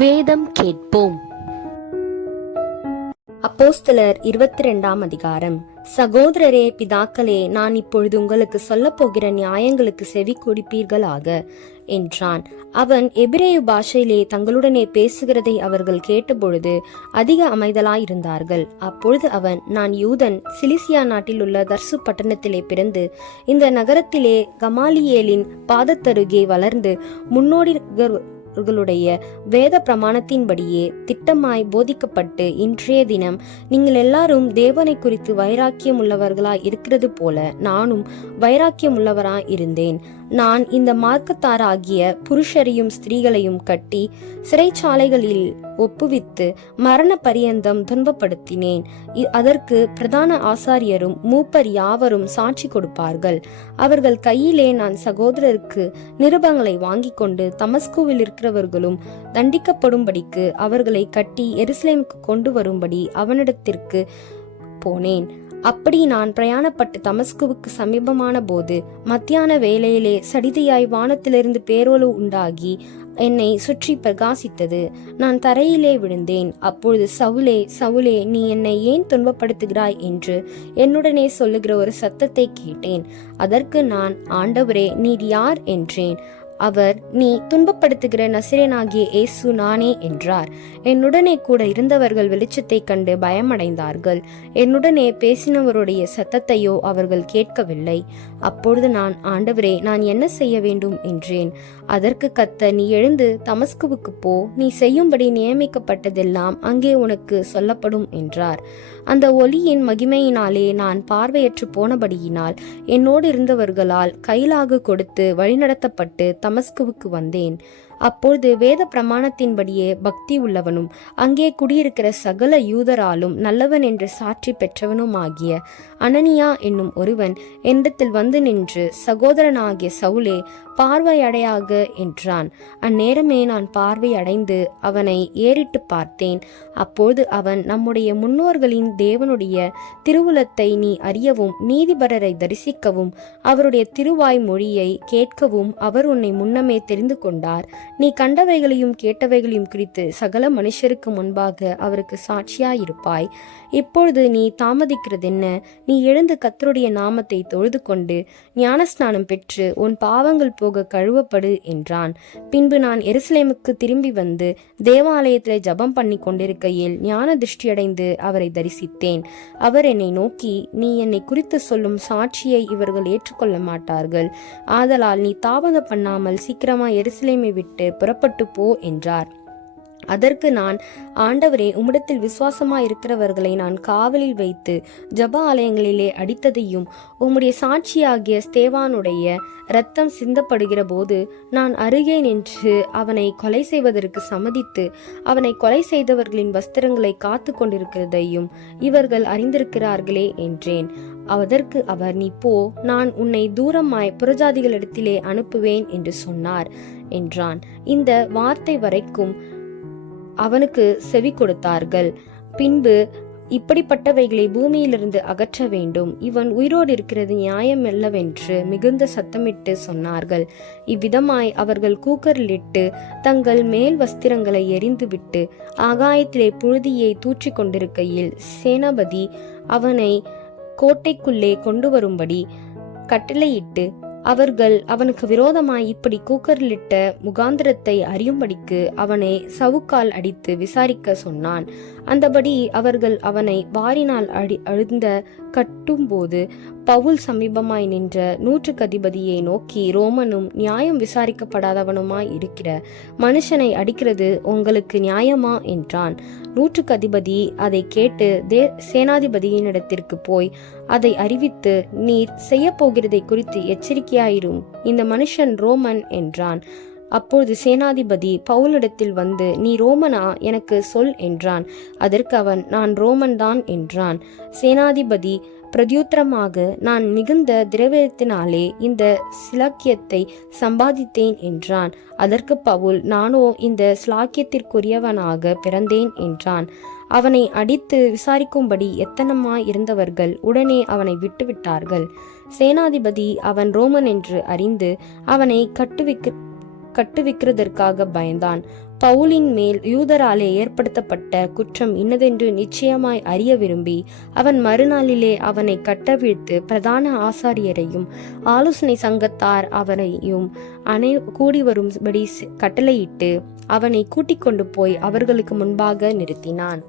வேதம் கேட்போம். அப்போஸ்தலர் 22ஆம் அதிகாரம். சகோதரரே, பிதாக்களே, நான் இப்பொழுது உங்களுக்கு சொல்ல போகிற நியாயங்களுக்கு செவி கொடுப்பீர்களாக என்றான். அவன் எபிரேய பாஷையிலே தங்களுடனே பேசுகிறதை அவர்கள் கேட்டபொழுது அதிக அமைதலாயிருந்தார்கள். அப்பொழுது அவன், நான் யூதன், சிலிசியா நாட்டில் உள்ள தர்சு பட்டணத்திலே பிறந்து இந்த நகரத்திலே கமாலியேலின் பாதத்தருகே வளர்ந்து முன்னோடிகளுடைய வேத பிரமாணத்தின்படியே திட்டமாய் போதிக்கப்பட்டு இன்றைய தினம் நீங்கள் எல்லாரும் தேவனை குறித்து வைராக்கியம் உள்ளவர்களாய் இருக்கிறது போல நானும் வைராக்கியம் உள்ளவராய் இருந்தேன். நான் இந்த மார்க்கத்தாராகிய புருஷரையும் ஸ்திரீகளையும் கட்டி சிறைச்சாலைகளில் ஒப்புவித்து மரண பரியந்தம் துன்பப்படுத்தினேன். அதற்கு பிரதான ஆசாரியரும் மூப்பர் யாவரும் சாட்சி கொடுப்பார்கள். அவர்கள் கையிலே நான் சகோதரருக்கு நிருபங்களை வாங்கி கொண்டு தமஸ்குவில் இருக்கிறவர்களும் தண்டிக்கப்படும்படிக்கு அவர்களை கட்டி எருசலேமுக்கு கொண்டு வரும்படி அவனிடத்திற்கு போனேன். அப்படி நான் பிரயாணப்பட்டு தமஸ்குவுக்கு சமீபமான போது மத்தியான வேளையிலே சடிதியாய் வானத்திலிருந்து பேரொளி உண்டாகி என்னை சுற்றி பிரகாசித்தது. நான் தரையிலே விழுந்தேன். அப்பொழுது, சவுலே, சவுலே, நீ என்னை ஏன் துன்பப்படுத்துகிறாய் என்று என்னுடனே சொல்லுகிற ஒரு சத்தத்தை கேட்டேன். அதற்கு நான், ஆண்டவரே, நீர் யார் என்றேன். அவர், நீ துன்பப்படுத்துகிற நசரேயனாகிய இயேசு நானே என்றார். என்னுடனே கூட இருந்தவர்கள் வெளிச்சத்தை கண்டு பயமடைந்தார்கள். என்னுடனே பேசினவருடைய சத்தத்தையோ அவர்கள் கேட்கவில்லை. அப்பொழுது நான், ஆண்டவரே, நான் என்ன செய்ய வேண்டும் என்றேன். அதற்கு கர்த்தர், நீ எழுந்து தமஸ்குவுக்கு போ, நீ செய்யும்படி நியமிக்கப்பட்டதெல்லாம் அங்கே உனக்கு சொல்லப்படும் என்றார். அந்த ஒளியின் மகிமையினாலே நான் பார்வையற்று போனபடியினால் என்னோடு இருந்தவர்களால் கைலாகு கொடுத்து வழிநடத்தப்பட்டு தமஸ்குவுக்கு வந்தேன். அப்பொழுது வேத பிரமாணத்தின்படியே பக்தி உள்ளவனும் அங்கே குடியிருக்கிற சகல யூதராலும் நல்லவன் என்று சாட்சி பெற்றவனுமாகிய அனனியா என்னும் ஒருவன் என்னிடத்தில் வந்து நின்று, சகோதரனாகிய சவுலே, பார்வையடையாக என்றான். அந்நேரமே நான் பார்வையடைந்து அவனை ஏறிட்டு பார்த்தேன். அப்போது அவன், நம்முடைய முன்னோர்களின் தேவனுடைய திருவுலத்தை நீ அறியவும் நீதிபரரை தரிசிக்கவும் அவருடைய திருவாய் மொழியை கேட்கவும் அவர் உன்னை முன்னமே தெரிந்து கொண்டார். நீ கண்டவைகளையும் கேட்டவைகளையும் குறித்து சகல மனுஷருக்கு முன்பாக அவருக்கு சாட்சியாயிருப்பாய். இப்பொழுது நீ தாமதிக்கிறதென்ன? நீ எழுந்து கர்த்தருடைய நாமத்தை தொழுது கொண்டு ஞானஸ்நானம் பெற்று உன் பாவங்கள் போக கழுவப்படு என்றான். பின்பு நான் எருசலேமுக்கு திரும்பி வந்து தேவாலயத்திலே ஜபம் பண்ணி கொண்டிருக்கையில் ஞான திருஷ்டியடைந்து அவரை தரிசித்தேன். அவர் என்னை நோக்கி, நீ என்னை குறித்து சொல்லும் சாட்சியை இவர்கள் ஏற்றுக்கொள்ள மாட்டார்கள். ஆதலால் நீ தாமதம் பண்ணாமல் சீக்கிரமா எருசலேமை விட்டு புறப்பட்டு போ என்றார். அதற்கு நான், ஆண்டவரே, உம்மிடத்தில் விசுவாசமாய் இருக்கிறவர்களை நான் காவலில் வைத்து ஜப ஆலயங்களிலே அடித்ததையும் உம்முடைய சாட்சியாகிய ஸ்தேவானுடைய இரத்தம் சிந்தப்படுகிற போது நான் அருகே நின்று அவனை கொலை செய்வதற்கு சம்மதித்து அவனை கொலை செய்தவர்களின் வஸ்திரங்களை காத்து கொண்டிருக்கிறதையும் இவர்கள் அறிந்திருக்கிறார்களே என்றேன். அதற்கு அவர், நீ போ, நான் உன்னை தூரமாய் புறஜாதிகளிடத்திலே அனுப்புவேன் என்று சொன்னார் என்றான். இந்த வார்த்தை வரைக்கும் அவனுக்கு செவி கொடுத்தார்கள். பின்பு, இப்படிப்பட்டவைகளை பூமியிலிருந்து அகற்ற வேண்டும், இவன் உயிரோடு இருக்கிறது நியாயமல்லவென்று மிகுந்த சத்தமிட்டு சொன்னார்கள். இவ்விதமாய் அவர்கள் கூக்கரிலிட்டு தங்கள் மேல் வஸ்திரங்களை எரிந்துவிட்டு ஆகாயத்திலே புழுதியை தூற்றி கொண்டிருக்கையில் சேனாபதி அவனை கோட்டைக்குள்ளே கொண்டு வரும்படி கட்டளையிட்டு அவர்கள் அவனுக்கு விரோதமாய் இப்படி கூக்கரிலிட்ட முகாந்திரத்தை அறியும்படிக்கு அவனை சவுக்கால் அடித்து விசாரிக்க சொன்னான். அந்தபடி அவர்கள் அவனை வாரினால் அழுந்த கட்டும்போது பவுல் சமீபமாய் நின்ற நூற்றுக்கு அதிபதியை நோக்கி, ரோமனும் நியாயம் விசாரிக்கப்படாதவனுமாய் இருக்கிற மனுஷனை அடிக்கிறது உங்களுக்கு நியாயமா என்றான். நூற்றுக்கு அதிபதி அதை கேட்டு சேனாதிபதியினிடத்திற்கு போய் அதை அறிவித்து, நீர் செய்ய போகிறதை குறித்து எச்சரிக்கையாயிரும், இந்த மனுஷன் ரோமன் என்றான். அப்பொழுது சேனாதிபதி பவுலிடத்தில் வந்து, நீ ரோமனா? எனக்கு சொல் என்றான். அதற்கு அவன், நான் ரோமன் தான் என்றான். சேனாதிபதி பிரத்யுத்தரமாக, நான் மிகுந்த திரவியத்தினாலே இந்த சிலாக்கியத்தை சம்பாதித்தேன் என்றான். அதற்கு பவுல், நானோ இந்த சிலாக்கியத்திற்குரியவனாக பிறந்தேன் என்றான். அவனை அடித்து விசாரிக்கும்படி எத்தனமாய் இருந்தவர்கள் உடனே அவனை விட்டுவிட்டார்கள். சேனாதிபதி அவன் ரோமன் என்று அறிந்து அவனை கட்டுவிக்கிறதற்காக பயந்தான். பவுலின் மேல் யூதராலே ஏற்படுத்தப்பட்ட குற்றம் இன்னதென்று நிச்சயமாய் அறிய விரும்பி அவன் மறுநாளிலே அவனை கட்டவிழ்த்து பிரதான ஆசாரியரையும் ஆலோசனை சங்கத்தார் அவரையும் கூடி வரும்படி கட்டளையிட்டு அவனை கூட்டிக் கொண்டு போய் அவர்களுக்கு முன்பாக நிறுத்தினான்.